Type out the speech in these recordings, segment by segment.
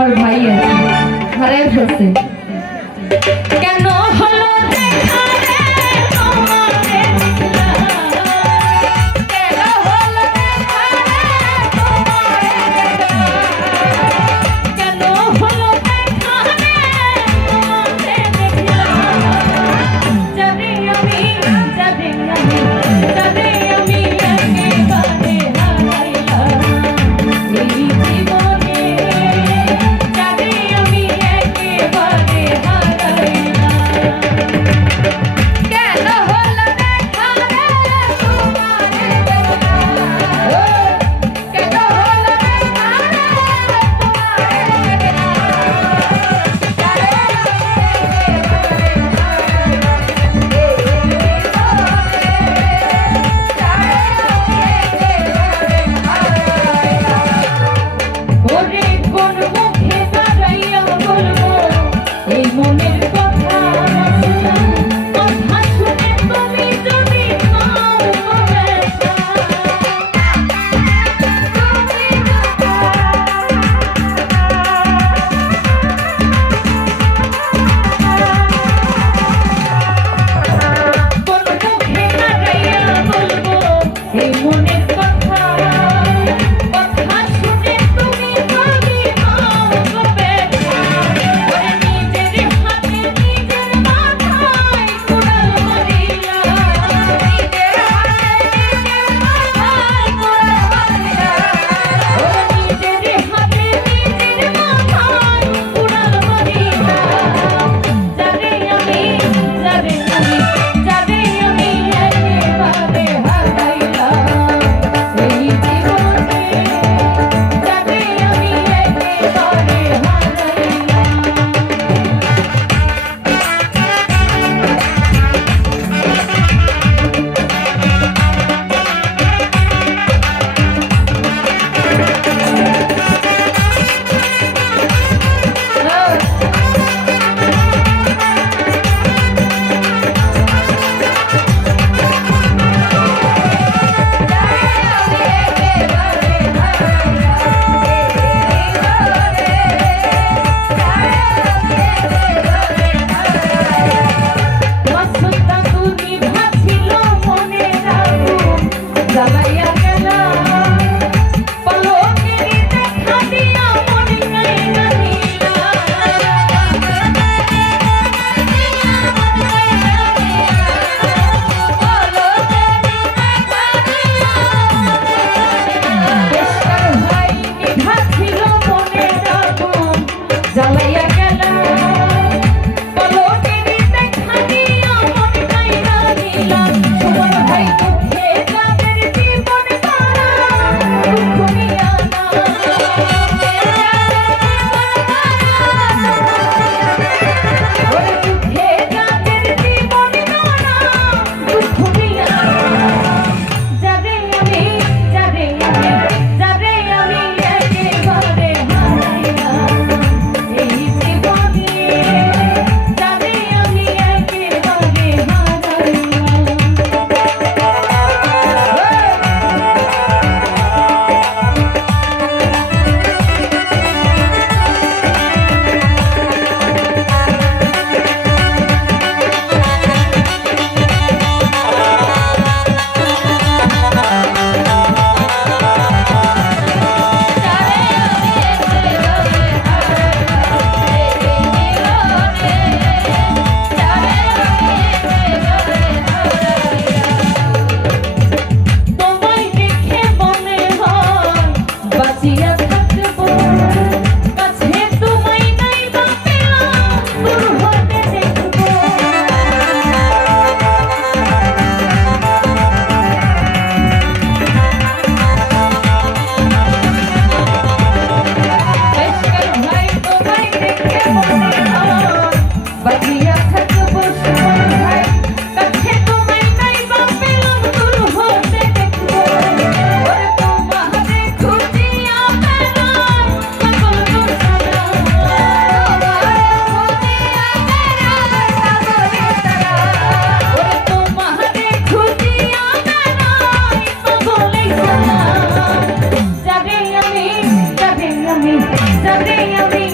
আমার ভাই আছে হারায় ফেলছে কেন হলো দেখা রে তোমারে কেন হলো দেখা রে তোমারে কেন হলো দেখা রে তোমারে যাবে আমি যাবে আমি যাবে আমি একেবারে হারাইলাম এই জীবনে যাবে আমি একেবারে কেন হলো দেখা রে তোমারে কেন হলো দেখা রে ওরে কোন মুখে দাঁড়াইয়া বলবো এই মনের কথা কথা শুনে তুমি যদি পাও ব্যথা কোন মুখে দাঁড়াইয়া বলবো এই মনের কথা কথা শুনে তুমি যদি পাও ব্যথা ওরে নিজের হাতে নিজের মাথায় কুড়াল মারিলা নিজের হাতে নিজের মাথায় কুড়াল মারিলা ওরে নিজের হাতে নিজের মাথায় কুড়াল মারিলা যাবে আমি যাবে আমি যাবে আমি একেবারে হারাইলাম এই জীবনে যাবে আমি একেবারে হারাইলাম মস্তা তুমি ভাছিল মনে রাখুন জ্বালাইয়া গেলা পলকের দেখা দিয়া মন গাইলা নীলা দেশটার ভাই ভাছিল মনে রাখুন জ্বালাইয়া গেলা পলকের দেখা দিয়া মন গাইলা নীলা তোমার ভাই দুঃখে যাদের জীবন তারা দুঃখ নিয়া না ওরে দুঃখে যাদের জীবন তারা দুঃখ নিয়া যাবে আমি যাবে আমি যাবে আমি একেবারে হারাইলাম এই জীবনে যাবে আমি একেবারে তোমায় দেখে মনে হয় বাঁচিয়া থাকবো কাছে তোমায় নাই বা পেলাম দূর হতে দেখবো দেশকাল ভাই তোমায় দেখে মনে হয় বাঁচিয়া থাকবো সুমন ভাই কাছে তোমায় নাই বা পেলাম দূর হতে দেখবো ওরে তোমারে খুঁজিয়া বেড়াই পাগল গোসারা ওরে তোমারে খুঁজিয়া বেড়াই পাগল গোসারা যাবে আমি যাবে আমি যাবে আমি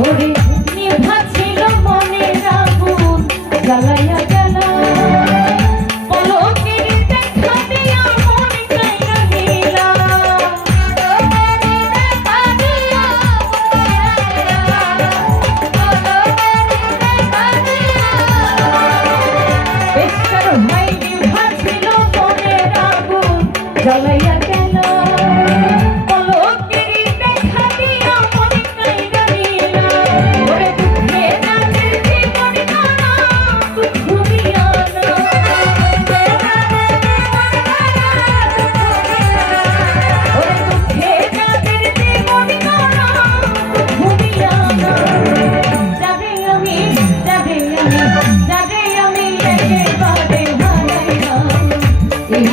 ওরে নিভা ছিল মনের আগুন জ্বালাইয়া গেল পলকের দেখা দিয়া মন কাইরা নিলা বেশকার ভাই নিভা ছিল মনের আগুন জ্বালাইয়া গেল পলকের দেখা দিয়া মন কাইরা নিলা ওরে দুঃখে যাদের জীবন কানা দুঃখ দিয়া না ওরে দুঃখে যাদের জীবন কানা দুঃখ দিয়া না যাবে আমি একেবারে হারাইলাম এই